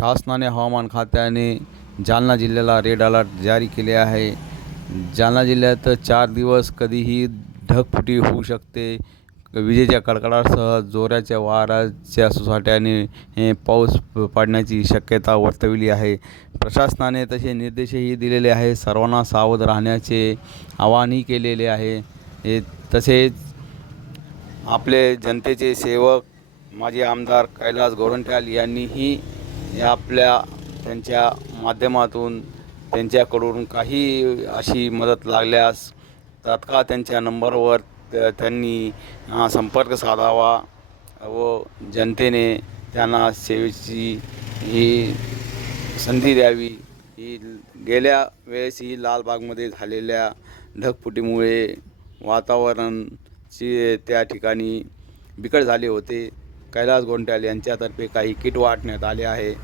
शासनाने हवामान खात्याने जालना जिल्ह्याला रेड अलर्ट जारी केले आहे. जालना जिल्ह्यात चार दिवस कधीही ढगफुटी होऊ शकते. विजेच्या कडकडासह जोराच्या वाराच्या सोसाट्याने पाऊस पडण्याची शक्यता वर्तविली आहे. प्रशासनाने तसे निर्देशही दिलेले आहे सर्वांना सावध राहण्याचे आवाहनही केलेले आहे. हे तसेच आपले जनतेचे सेवक माजी आमदार कैलास गोरंट्याल यांनीही या आपल्या त्यांच्या माध्यमातून त्यांच्याकडून काही अशी मदत लागल्यास तात्काळ त्यांच्या नंबरवर त- त्यांनी संपर्क साधावा व जनतेने त्यांना सेवेची ही संधी द्यावी. ही गेल्या वेळेस ही लालबागमध्ये झालेल्या ढगफुटीमुळे वातावरणची त्या ठिकाणी बिकट झाले होते. कैलास गोंट्याल यांच्यातर्फे काही किट वाटण्यात आले आहे.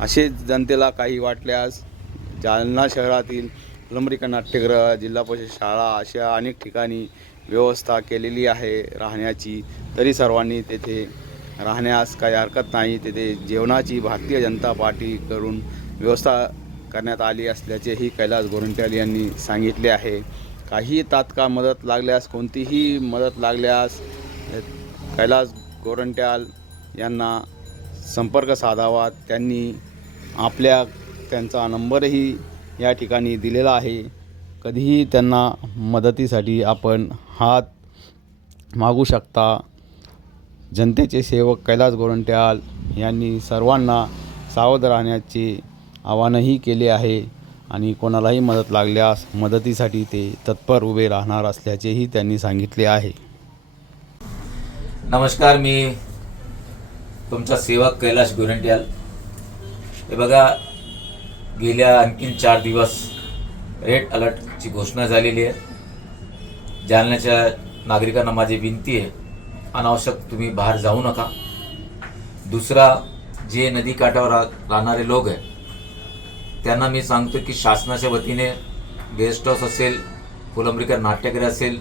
असे जनतेला काही वाटल्यास जालना शहरातील फुलंब्रिका नाट्यगृह जिल्हा परिषद शाळा अशा अनेक ठिकाणी व्यवस्था केलेली आहे राहण्याची. तरी सर्वांनी तेथे राहण्यास काही हरकत नाही. तेथे जेवणाची भारतीय जनता पार्टी करून व्यवस्था करण्यात आली असल्याचेही कैलास गोरंट्याल यांनी सांगितले आहे. काही तात्काळ मदत लागल्यास कोणतीही मदत लागल्यास कैलास गोरंट्याल यांना संपर्क साधावा त्यांनी आपल्या त्यांचा नंबरही या ठिकाणी दिलेला आहे. कधीही त्यांना मदतीसाठी आपण हात मागू शकता. जनतेचे सेवक कैलास गोरंट्याल यांनी सर्वांना सावध राहण्याचे आवाहनही केले आहे आणि कोणालाही मदत लागल्यास मदतीसाठी ते तत्पर उभे राहणार असल्याचेही त्यांनी सांगितले आहे. नमस्कार मी तुमचा सेवक कैलाश गोरंट्याल. हे बघा गेल्या आणखीन चार दिवस रेड अलर्टची घोषणा झालेली आहे. जालन्याच्या नागरिकांना माझी विनंती आहे अनावश्यक तुम्ही बाहेर जाऊ नका. दुसरा जे नदीकाठावर रा राहणारे लोक आहे त्यांना मी सांगतो की शासनाच्या वतीने गेस्ट हाऊस असेल फुलंब्रीकर नाट्यगृह असेल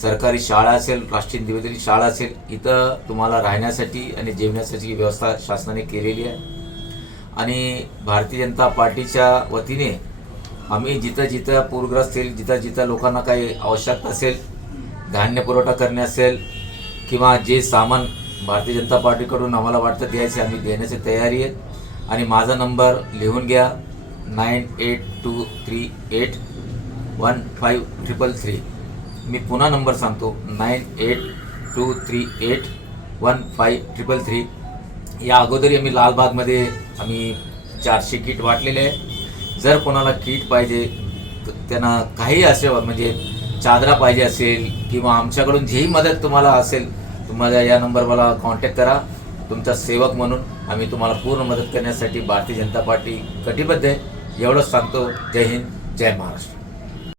सरकारी शाळा असेल राष्ट्रीय निवेदनी शाळा असेल इथं तुम्हाला राहण्यासाठी आणि जेवण्यासाठी व्यवस्था शासनाने केलेली आहे. आणि भारतीय जनता पार्टीच्या वतीने आम्ही जिथं जिथं पूरग्रस्त असेल जिथं जिथं लोकांना काही आवश्यकता असेल धान्य पुरवठा करणे असेल किंवा जे सामान भारतीय जनता पार्टीकडून आम्हाला वाटतं द्यायचे आम्ही देण्याची तयारी आहे. आणि माझा नंबर लिहून घ्या nine eight two three eight one five triple three. मी पुन्हा नंबर सांगतो. Nine eight two three eight one five triple three. या अगोदरी आम्ही लालबागमध्ये आम्ही चारशे किट वाटलेले आहे. जर कोणाला किट पाहिजे तर त्यांना काही असे म्हणजे चादरा पाहिजे असेल किंवा आमच्याकडून जेही मदत तुम्हाला असेल तुम्हाला या नंबर मला कॉन्टॅक्ट करा. तुमचा सेवक म्हणून आम्ही तुम्हाला पूर्ण मदत करण्यासाठी भारतीय जनता पार्टी कटिबद्ध आहे. एवढंच सांगतो. जय हिंद जय महाराष्ट्र.